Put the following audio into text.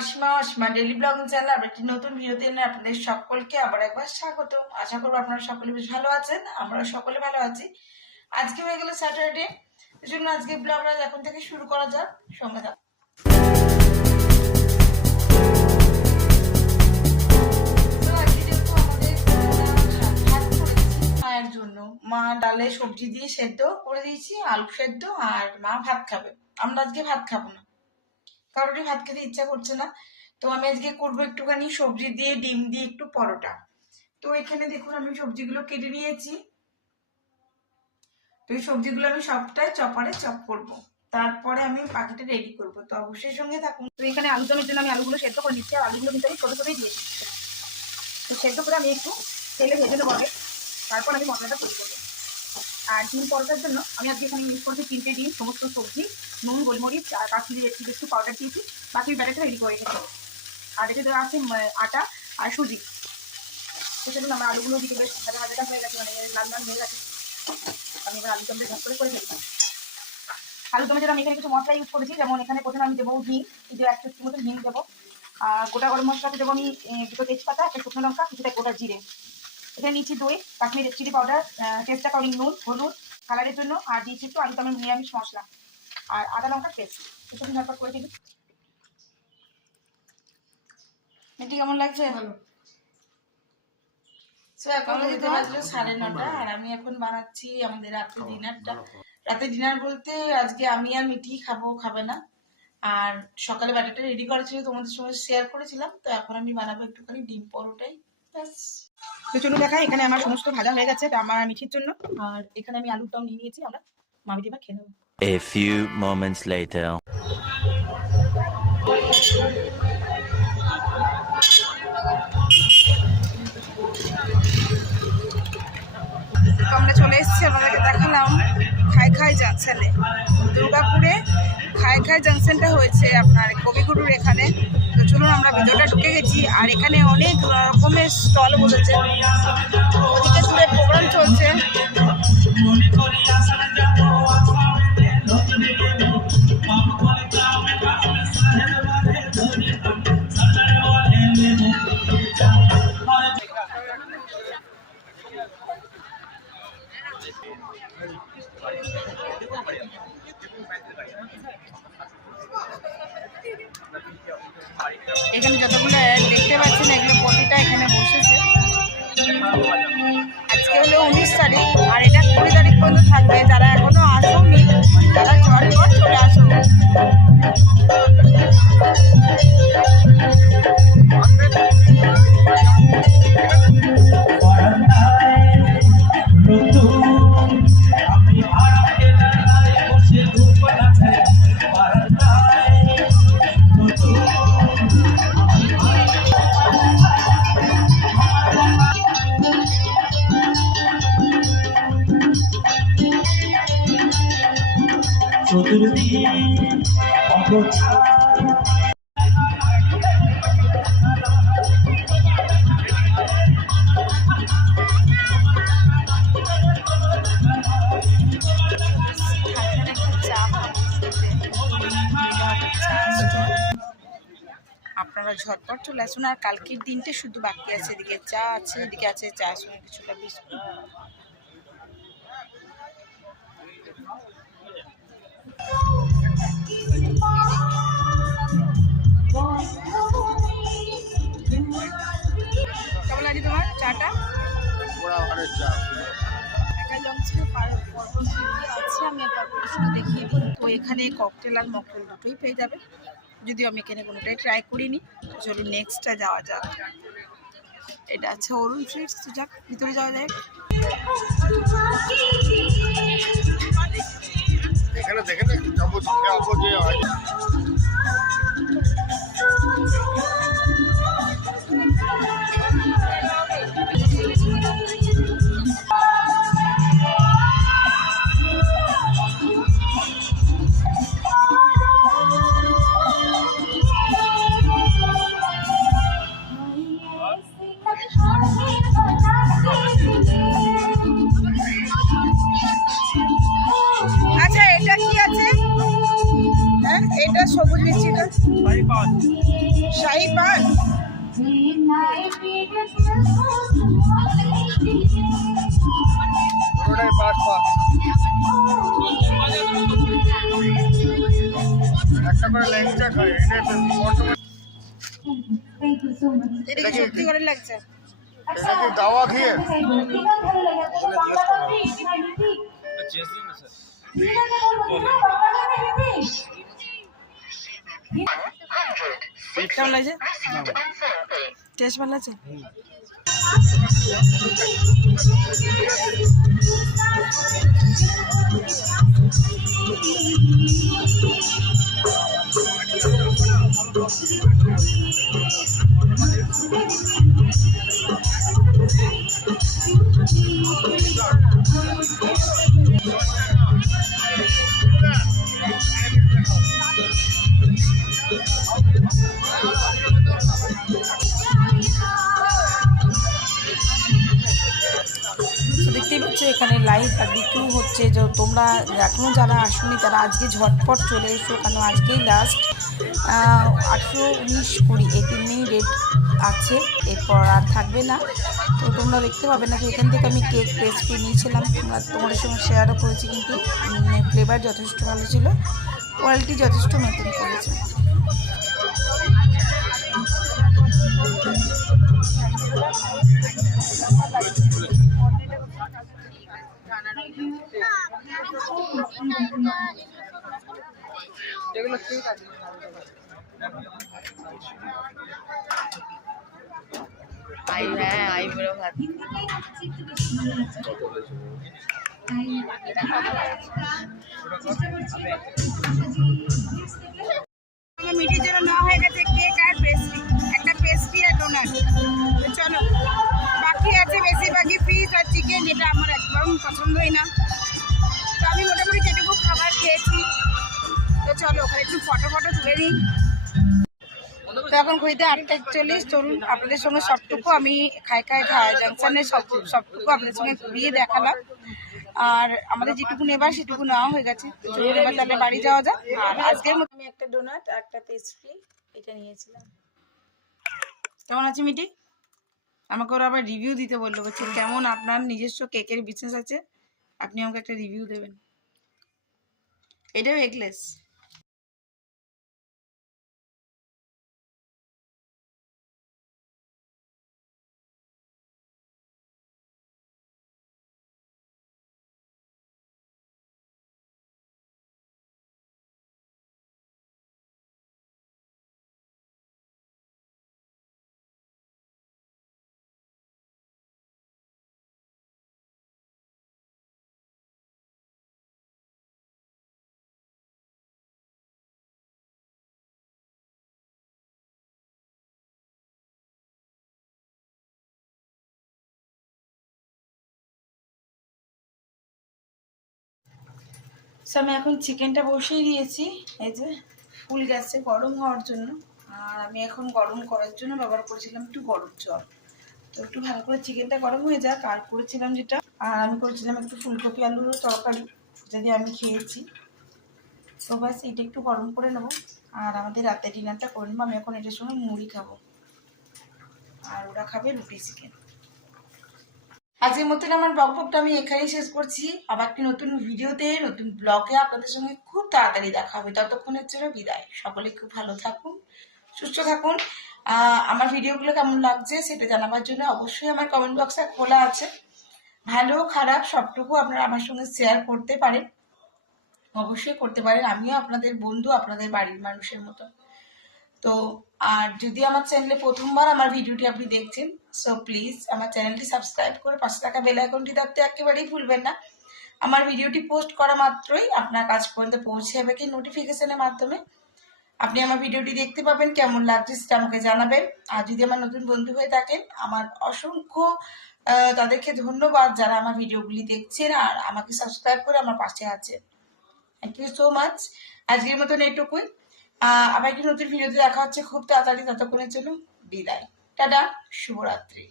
Asima daily blogging channel আর একটি নতুন ভিডিওতে এনে আপনাদের সকলকে আবার একবার স্বাগত। আশা করবো আপনারা সকলে বেশ ভালো আছেন, আমরা সকলে ভালো আছি। আজকে হয়ে গেল স্যাটারডে, এই জন্য আজকে ব্লগটা এখন থেকে শুরু করা যাক, সঙ্গে থাক। মায়ের জন্য মা ডালে সবজি দিয়ে সেদ্ধ করে দিয়েছি, আলু সেদ্ধ, আর মা ভাত খাবে। আমরা আজকে ভাত খাবো না, কারোরই ভাত খেতে ইচ্ছা করছে না, তো আমি আজকে করবো একটুখানি সবজি দিয়ে ডিম দিয়ে একটু পরোটা। তো এখানে দেখুন আমি সবজিগুলো কেটে নিয়েছি, তো এই সবজিগুলো আমি সবটাই চপারে চপ করবো, তারপরে আমি বাকিটা রেডি করবো, তো অবশ্যই সঙ্গে থাকুন। তো এখানে আলুদমের জন্য আমি আলুগুলো সেদ্ধ করে নিচ্ছি, আর আলুগুলো কিন্তু আমি ছোটো ছোটোই দিয়েছি। তো সেদ্ধ করে আমি একটু তেলে ভেজে নেবো আগে, তারপর আমি মশলাটা তৈরি করবো। আর ডিম পরোটার জন্য আমি আজকে এখানে ইউজ করছি 3টে ডিম, সমস্ত সবজি, নুন, গোলমরিচ আর কাশ্মীরি একটু পাউডার দিয়েছি, বাকি ব্যাটারটা রেডি করে রেখেছি। আর এতে দেওয়া আছে আটা আর সুজি। তো সেজন্য আমার আলুগুলো দিকে বেশ ভাজাটা হয়ে গেছে, মানে লাল লাল হয়ে গেছে। আমি এবার আলুদমটা ঝাঁক করে ফেলছি। আলুদমের জন্য আমি এখানে কিছু মশলা ইউজ করেছি, যেমন এখানে প্রথমে আমি দেবো ঘি, যে 1 চামচ মতো ঘি দেবো। আর গোটা গরম মশলাতে দেবো আমি 2 তেজপাতা, 1 শুকনো লঙ্কা, কিছুটা গোটা জিরে। এখানে নিচ্ছি দই, Kashmiri red chilli powder, taste according নুন, হলুদ কালারের জন্য, আর দিয়েছি একটু আলুদমের নিরামিষ মশলা আর আদা লঙ্কার পেস্ট। এসব ঝটপট করে দিবি। এটি কেমন লাগছে? ভালো। এখন বাজে 9:30, আর আমি এখন বানাচ্ছি আমাদের রাতের ডিনারটা। রাতের ডিনার বলতে আজকে আমি আর মিঠি খাবো, খাবে না। আর সকালে ব্যাটারটা রেডি করা ছিল, তোমাদের সঙ্গে শেয়ার করেছিলাম, তো এখন আমি বানাবো একটুখানি ডিম পরোটাই। তো চলুন দেখাই, এখানে আমার সমস্ত ভাজা হয়ে গেছে আমার মিঠির জন্য, আর এখানে আমি আলুর দম নিয়ে নিয়েছি, আমরা মামিটি এবার খেয়ে নেবো। A few moments later. আমরা চলে এসেছি, আপনাদেরকে দেখালাম খাই জাংশনে, দুর্গাপুরে খাই জাংশনটা হয়েছে আপনার কবিগুরুর এখানে। তো চলুন আমরা ভিতরটা ঢুকে গেছি, আর এখানে অনেক রকমের স্টল বসেছে, ওদিকে দূরে প্রোগ্রাম চলছে। এখানে যতগুলো দেখতে পাচ্ছেন এগুলো প্রতিটা এখানে বসেছে। আজকে হলো 19 তারিখ, আর এটা 20 তারিখ পর্যন্ত থাকবে। যারা এখনো আসোনি তারা ঝটপট চলে আসো। আপনারা ঝটপট চলে আসুন, আর কালকের দিনটা শুধু বাকি আছে। এদিকে চা আছে, এদিকে আছে চা সঙ্গে কিছুটা বিস্কুট। কেমন লাগে তোমার চাটা? আছে, আমি একবার শুধু দেখিয়ে দিই। তো এখানে ককটেল আর মকটেল দুটোই পেয়ে যাবে, যদিও আমি এখানে কোনোটাই ট্রাই করিনি। চলুন নেক্সটটা যাওয়া যাক। এটা আছে অরুণ সুইটস, তো যাক ভিতরে যাওয়া যায়। এখানে দেখেন একটু যাবো যে এটা সবুজ মিষ্টিটা শাহী পান। পুরোটাই পাঁচ পাঁচ একটা করে ল্যাংচা খায় এটা তো বর্তমানে এটা কি সত্যি করে লাগছে? এটা কি গাওয়া ঘিয়ে কেমন লাগছে? টেস্ট ভালো আছে? দেখতেই পাচ্ছ এখানে লাইভ আর বিক্রিও হচ্ছে। যে তোমরা এখনও যারা আসুনি তারা আজকে ঝটপট চলে এসো, কারণ আজকেই লাস্ট 18, 19, 20 এই 3 দিনই ডেট আছে, এরপর আর থাকবে না। তো তোমরা দেখতে পাবে না। তো এখান থেকে আমি কেক পেস্ট্রি নিয়েছিলাম, তোমাদের সঙ্গে শেয়ারও করেছি, কিন্তু ফ্লেভার যথেষ্ট ভালো ছিল, কোয়ালিটি যথেষ্ট মেনটেন করেছে। এগুলো ঠিক আছে। মিটির জন্য নেওয়া হয়ে গেছে কেক আর পেস্ট্রি, একটা পেস্ট্রি আর ডোনাট। চলো, বাকি আছে বেশিরভাগই ফিশ আর চিকেন, যেটা আমার একদম পছন্দই না। তো আমি মোটামুটি যেটুকু খাবার খেয়েছি। তো চলো ওখানে একটু ফটো তুলে নিই। তো এখন ঘুরিতে 8:41। চলুন আপনাদের সঙ্গে সবটুকু আমি খাই জাংশনের সবটুকু আপনাদের সঙ্গে ঘুরিয়ে দেখালাম। আর আমাদের যেটুকু নেবার সেটুকু নেওয়া হয়ে গেছে। এবার তাহলে বাড়ি যাওয়া যাক। আর আজকের মতো আমি একটা ডোনাট আর একটা পেস্ট্রি এটা নিয়েছিলাম। কেমন আছে মিটি? আমাকে ওরা আবার রিভিউ দিতে বললো, বলছে কেমন আপনার নিজস্ব কেকের বিজনেস আছে, আপনি আমাকে একটা রিভিউ দেবেন। এটাও এগলেস। আমি এখন চিকেনটা বসিয়ে দিয়েছি, এই যে ফুল গ্যাসে গরম হওয়ার জন্য। আর আমি এখন গরম করার জন্য ব্যবহার করেছিলাম একটু গরম জল। তো একটু ভালো করে চিকেনটা গরম হয়ে যাক। আর করেছিলাম যেটা, আর আমি করেছিলাম একটু ফুলকপি আলুর তরকারি, যদি আমি খেয়েছি। তো ব্যাস এটা একটু গরম করে নেবো, আর আমাদের রাতে ডিনারটা করে নেবো। আমি এখন এটার সঙ্গে মুড়ি খাবো, আর ওরা খাবে রুটি চিকেন। আজকের মতন আমার ব্লগটা আমি এখানেই শেষ করছি। আবার একটি নতুন ভিডিওতে, নতুন ব্লগে আপনাদের সঙ্গে খুব তাড়াতাড়ি দেখা হবে। ততক্ষণের জন্য বিদায়। সকলে খুব ভালো থাকুন, সুস্থ থাকুন। আমার ভিডিওগুলো কেমন লাগছে সেটা জানাবার জন্য অবশ্যই আমার কমেন্ট বক্সে খোলা আছে। ভালো খারাপ সবটুকু আপনারা আমার সঙ্গে শেয়ার করতে পারেন, অবশ্যই করতে পারেন। আমিও আপনাদের বন্ধু, আপনাদের বাড়ির মানুষের মতো। তো আর যদি আমার চ্যানেলে প্রথমবার আমার ভিডিওটি আপনি দেখছেন, সো প্লিজ আমার চ্যানেলটি সাবস্ক্রাইব করে পাশে থাকা বেল আইকনটি দাবতে একেবারেই ভুলবেন না। আমার ভিডিওটি পোস্ট করা মাত্রই আপনার কাছ পর্যন্ত পৌঁছে যাবে কি নোটিফিকেশনের মাধ্যমে। আপনি আমার ভিডিওটি দেখতে পাবেন, কেমন লাগছে সেটা আমাকে জানাবেন। আর যদি আমার নতুন বন্ধু হয়ে থাকেন, আমার অসংখ্য তাদেরকে ধন্যবাদ যারা আমার ভিডিওগুলি দেখছেন আর আমাকে সাবস্ক্রাইব করে আমার পাশে আছেন। Thank you so much. আজকের মতন এইটুকুই। আবার একটি নতুন ভিডিওতে দেখা হচ্ছে খুব তাড়াতাড়ি। ততক্ষণের জন্য বিদায়, টাটা, শুভরাত্রি।